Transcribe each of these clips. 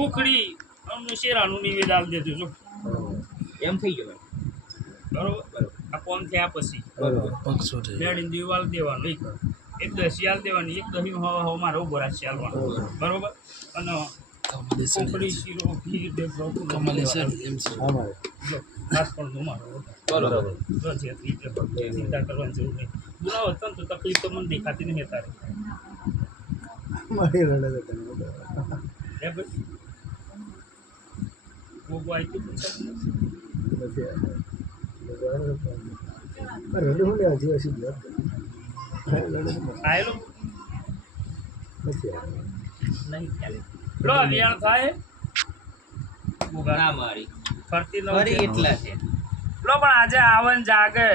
કુકડી અને શેરાનું નિવેદ આલ દેજો જો એમ થઈ ગયું બરોબર આ કોમ થયા પછી બરોબર પક્ષો છે લેડીને દીવાલ દેવાનું એક દસી આલ દેવાની એક દહી હવા મારે ઉભો રાખી આલવાનો બરોબર અને કુકડી શીરો ખીર દેવરો કમલેશ્વર MC જો ખાસ પણ નું મારો બરોબર જો જે રીતે ચિંતા કરવાની જરૂર નહીં બોલાવો તને તો તકલીફ તો મને દેખાતી નહીં તારી મારી રડે છે હે ભાઈ ગોગો આવી તું પૂછે નથી રડે હું હજી હજી વાત આયેલો નથી નહીં ખ્યાલ લો વિયાણ થાય ગોગા ના મારી ફરતી ફરી નથી એટલા છે લો પણ આજે આવન જાગે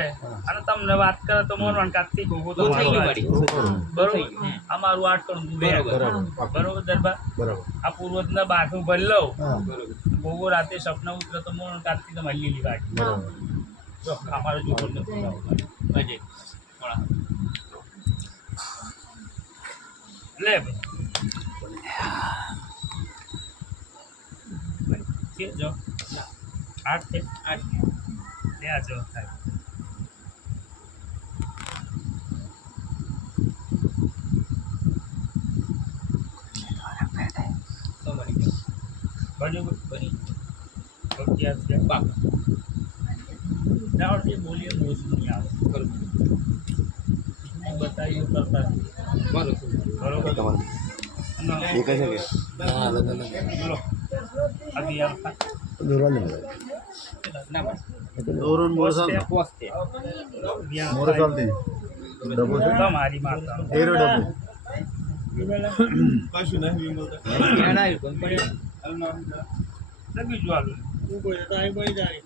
અને તમને વાત કરે તો મોરવાન કાકથી ગોગો તો તો થઈ ગયું મારી મારી બરોબર થઈ ગયું. અમારું આટલું બરોબર. બરોબર દરબાર બરાબર આ પૂર્વજના બાથું ભરી લઉં હા બરોબર ગોગો રાતે સપના ઉતરે તો મોરવાન કાકથી તમારી લીલી વાટી બરાબર જો અમારો જોકો નથી અજય મોળા લે ભાઈ કે જો 8 છે 8 લે આ જો થાય તો મળી ગયું બન્યું બની અગિયાર છે બાપ દાળ જે બોલીએ મોજ નહીં આવે બરોબર બતાવ્યું કરતા બરોબર બરોબર અને એક છે કે ના અલગ અલગ બોલો અગિયાર દોરવાનું ના બસ દોરન મોરસાલ પોસ છે મોરસાલ થી ડબો છે તમારી માતા એરો ડબો એના આવ્યું પણ પડ્યો બીજું આલું કોઈ તો આઈ બળી જાય